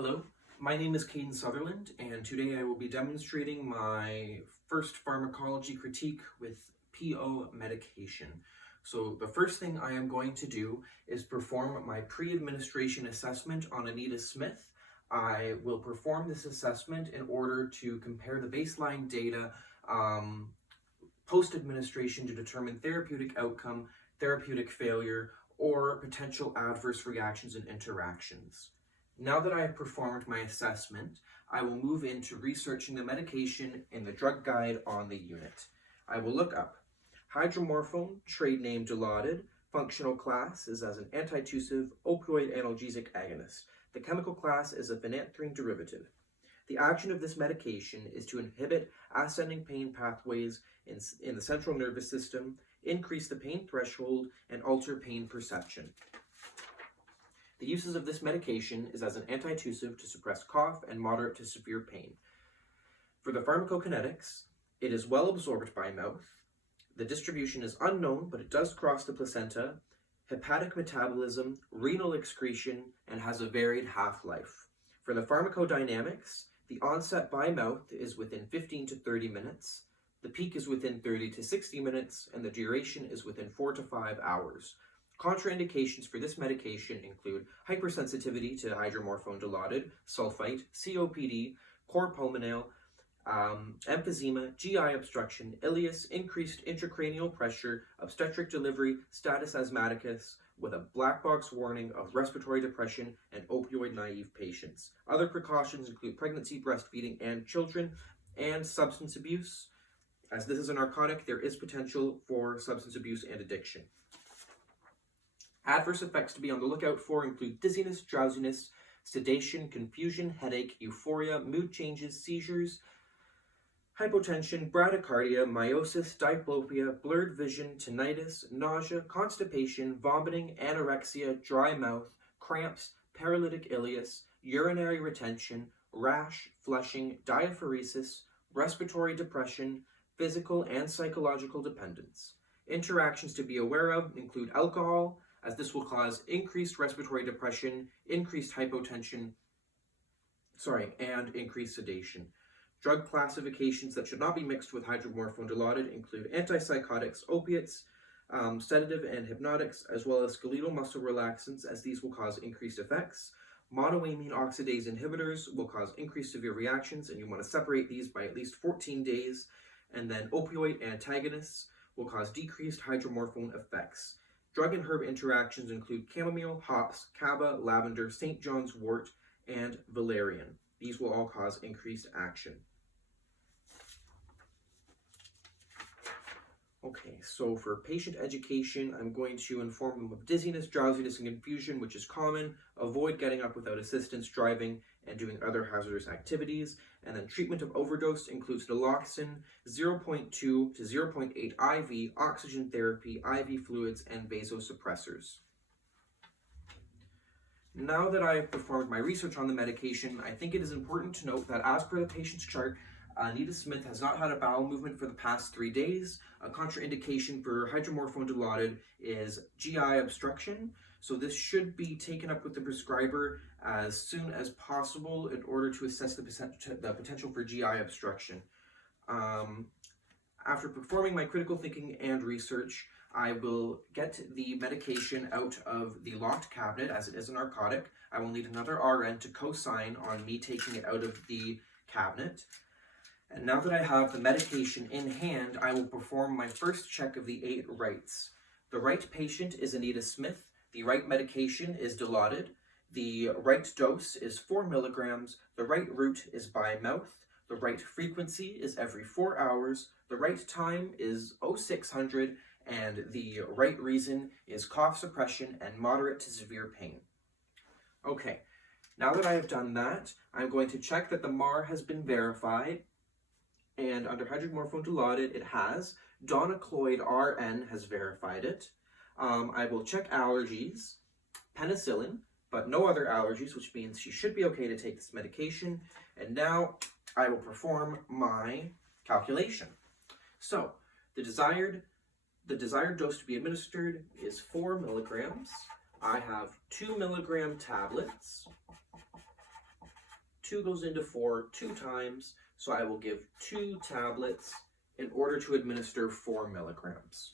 Hello, my name is Cayden Sutherland, and today I will be demonstrating my first pharmacology critique with PO medication. So the first thing I am going to do is perform my pre-administration assessment on Anita Smith. I will perform this assessment in order to compare the baseline data post-administration to determine therapeutic outcome, therapeutic failure, or potential adverse reactions and interactions. Now that I have performed my assessment, I will move into researching the medication in the drug guide on the unit. I will look up HYDROmorphone, trade name Dilaudid, functional class is as an antitussive opioid analgesic agonist. The chemical class is a phenanthrene derivative. The action of this medication is to inhibit ascending pain pathways in the central nervous system, increase the pain threshold, and alter pain perception. The uses of this medication is as an antitussive to suppress cough and moderate to severe pain. For the pharmacokinetics, it is well absorbed by mouth. The distribution is unknown, but it does cross the placenta, hepatic metabolism, renal excretion, and has a varied half-life. For the pharmacodynamics, the onset by mouth is within 15 to 30 minutes, the peak is within 30 to 60 minutes, and the duration is within 4 to 5 hours. Contraindications for this medication include hypersensitivity to HYDROmorphone Dilaudid, sulfite, COPD, cor pulmonale, emphysema, GI obstruction, ileus, increased intracranial pressure, obstetric delivery, status asthmaticus, with a black box warning of respiratory depression and opioid-naive patients. Other precautions include pregnancy, breastfeeding, and children, and substance abuse. As this is a narcotic, there is potential for substance abuse and addiction. Adverse effects to be on the lookout for include dizziness, drowsiness, sedation, confusion, headache, euphoria, mood changes, seizures, hypotension, bradycardia, meiosis, diplopia, blurred vision, tinnitus, nausea, constipation, vomiting, anorexia, dry mouth, cramps, paralytic ileus, urinary retention, rash, flushing, diaphoresis, respiratory depression, physical and psychological dependence. Interactions to be aware of include alcohol, as this will cause increased respiratory depression, increased hypotension, and increased sedation. Drug classifications that should not be mixed with HYDROmorphone Dilaudid include antipsychotics, opiates, sedative and hypnotics, as well as skeletal muscle relaxants, as these will cause increased effects. Monoamine oxidase inhibitors will cause increased severe reactions, and you want to separate these by at least 14 days. And then opioid antagonists will cause decreased HYDROmorphone effects. Drug and herb interactions include chamomile, hops, kava, lavender, St. John's wort, and valerian. These will all cause increased action. Okay, so for patient education, I'm going to inform them of dizziness, drowsiness, and confusion, which is common. Avoid getting up without assistance, driving, and doing other hazardous activities. And then treatment of overdose includes naloxone, 0.2 to 0.8 IV, oxygen therapy, IV fluids, and vasopressors. Now that I have performed my research on the medication, I think it is important to note that as per the patient's chart, Anita Smith has not had a bowel movement for the past 3 days. A contraindication for HYDROmorphone Dilaudid is GI obstruction, so this should be taken up with the prescriber as soon as possible in order to assess the potential for GI obstruction. After performing my critical thinking and research, I will get the medication out of the locked cabinet, as it is a narcotic. I will need another RN to co-sign on me taking it out of the cabinet. And now that I have the medication in hand, I will perform my first check of the 8 rights. The right patient is Anita Smith. The right medication is Dilaudid. The right dose is 4 milligrams. The right route is by mouth. The right frequency is every 4 hours. The right time is 0600. And the right reason is cough suppression and moderate to severe pain. Okay, now that I have done that, I'm going to check that the MAR has been verified. And under HYDROmorphone Dilaudid, it has. Donna Cloyd RN has verified it. I will check allergies, penicillin, but no other allergies, which means she should be okay to take this medication. And now I will perform my calculation. So the desired dose to be administered is 4 milligrams. I have 2 milligram tablets. 2 goes into 4 2 times, so I will give 2 tablets in order to administer 4 milligrams.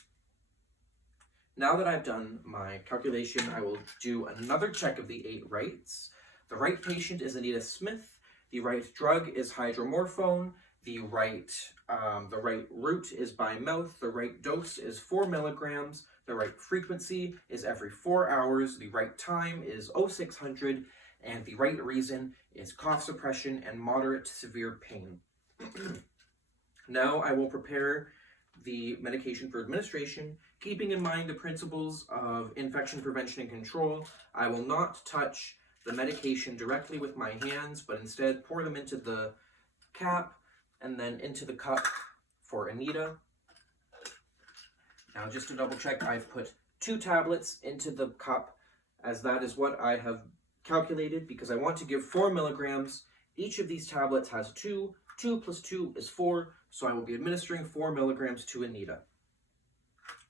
Now that I've done my calculation, I will do another check of the 8 rights. The right patient is Anita Smith. The right drug is HYDROmorphone. The right route is by mouth. The right dose is 4 milligrams. The right frequency is every 4 hours. The right time is 0600. And the right reason is cough suppression and moderate to severe pain. Now I will prepare the medication for administration, keeping in mind the principles of infection prevention and control. I will not touch the medication directly with my hands, but instead pour them into the cap and then into the cup for Anita. Now just to double check, I've put 2 tablets into the cup, as that is what I have calculated, because I want to give 4 milligrams. Each of these tablets has 2. 2 plus 2 is 4, so I will be administering 4 milligrams to Anita.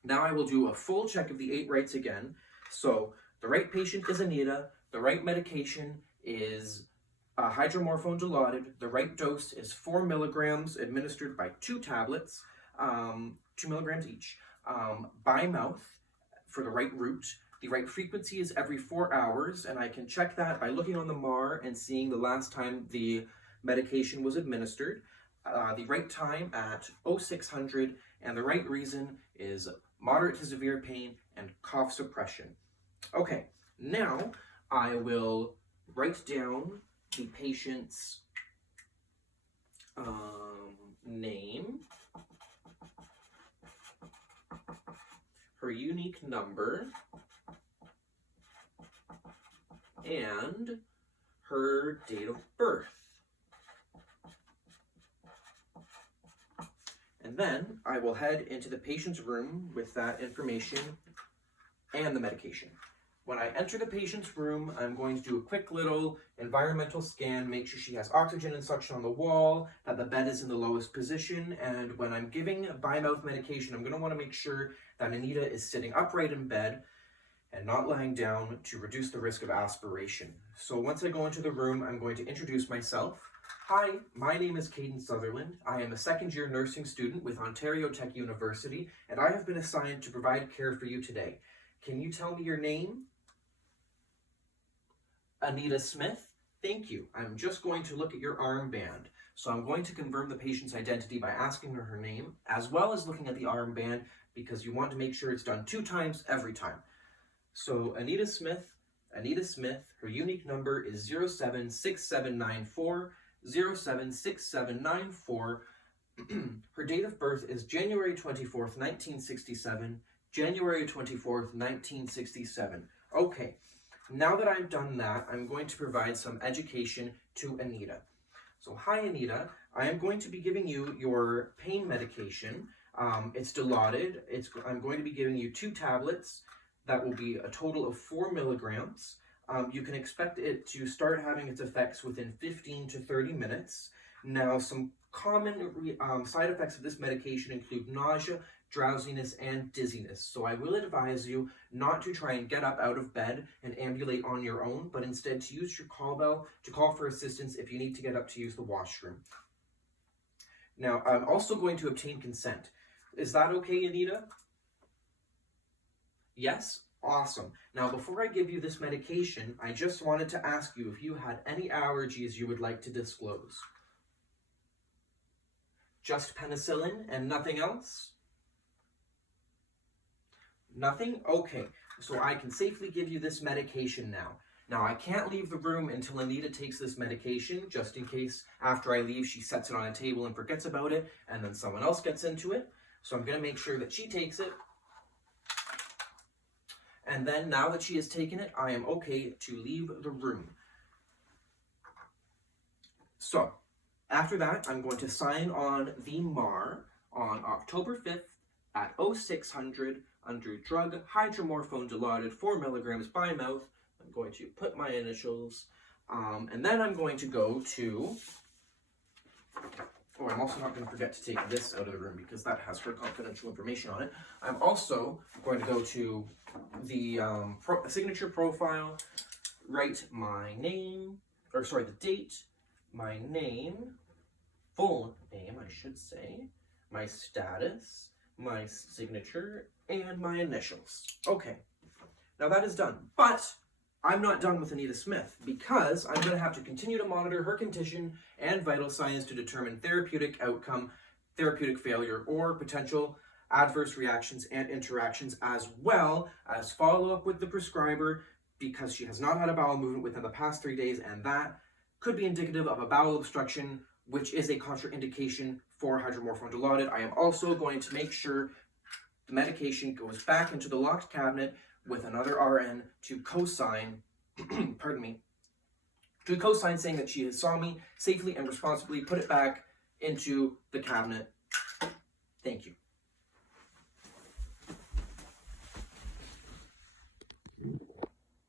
Now I will do a full check of the 8 rights again. So the right patient is Anita. The right medication is HYDROmorphone Dilaudid. The right dose is 4 milligrams administered by 2 tablets, 2 milligrams each, by mouth for the right route. The right frequency is every 4 hours, and I can check that by looking on the MAR and seeing the last time the medication was administered. The right time at 0600, and the right reason is moderate to severe pain and cough suppression. Okay, now I will write down the patient's name, her unique number, and her date of birth. And then I will head into the patient's room with that information and the medication. When I enter the patient's room, I'm going to do a quick little environmental scan, make sure she has oxygen and suction on the wall, that the bed is in the lowest position, and when I'm giving by-mouth medication, I'm going to want to make sure that Anita is sitting upright in bed and not lying down to reduce the risk of aspiration. So once I go into the room, I'm going to introduce myself. Hi, my name is Cayden Sutherland. I am a second-year nursing student with Ontario Tech University, and I have been assigned to provide care for you today. Can you tell me your name? Anita Smith. Thank you. I'm just going to look at your armband. So I'm going to confirm the patient's identity by asking her name, as well as looking at the armband, because you want to make sure it's done 2 times every time. So Anita Smith, her unique number is 076794, 076794. Her date of birth is January 24th, 1967, January 24th, 1967. Okay. Now that I've done that, I'm going to provide some education to Anita. So, hi Anita, I am going to be giving you your pain medication. It's Dilaudid. I'm going to be giving you 2 tablets. That will be a total of 4 milligrams. You can expect it to start having its effects within 15 to 30 minutes. Now, some common side effects of this medication include nausea, drowsiness, and dizziness. So I will advise you not to try and get up out of bed and ambulate on your own, but instead to use your call bell to call for assistance if you need to get up to use the washroom. Now, I'm also going to obtain consent. Is that okay, Anita? Yes? Awesome. Now, before I give you this medication, I just wanted to ask you if you had any allergies you would like to disclose. Just penicillin and nothing else? Nothing? Okay, so I can safely give you this medication now. Now, I can't leave the room until Anita takes this medication, just in case after I leave she sets it on a table and forgets about it, and then someone else gets into it. So I'm going to make sure that she takes it. And then, now that she has taken it, I am okay to leave the room. So, after that, I'm going to sign on the MAR on October 5th at 0600 under drug HYDROmorphone Dilaudid 4 milligrams by mouth. I'm going to put my initials, and then I'm going to go to, I'm also not going to forget to take this out of the room because that has her confidential information on it. I'm also going to go to the signature profile, write my name, the date, my name, full name, I should say, my status, my signature, and my initials. Okay, now that is done. But I'm not done with Anita Smith, because I'm going to have to continue to monitor her condition and vital signs to determine therapeutic outcome, therapeutic failure, or potential adverse reactions and interactions, as well as follow up with the prescriber, because she has not had a bowel movement within the past 3 days, and that could be indicative of a bowel obstruction, which is a contraindication for HYDROmorphone Dilaudid. I am also going to make sure the medication goes back into the locked cabinet with another RN to co-sign, pardon me, to co-sign saying that she has saw me safely and responsibly put it back into the cabinet. Thank you.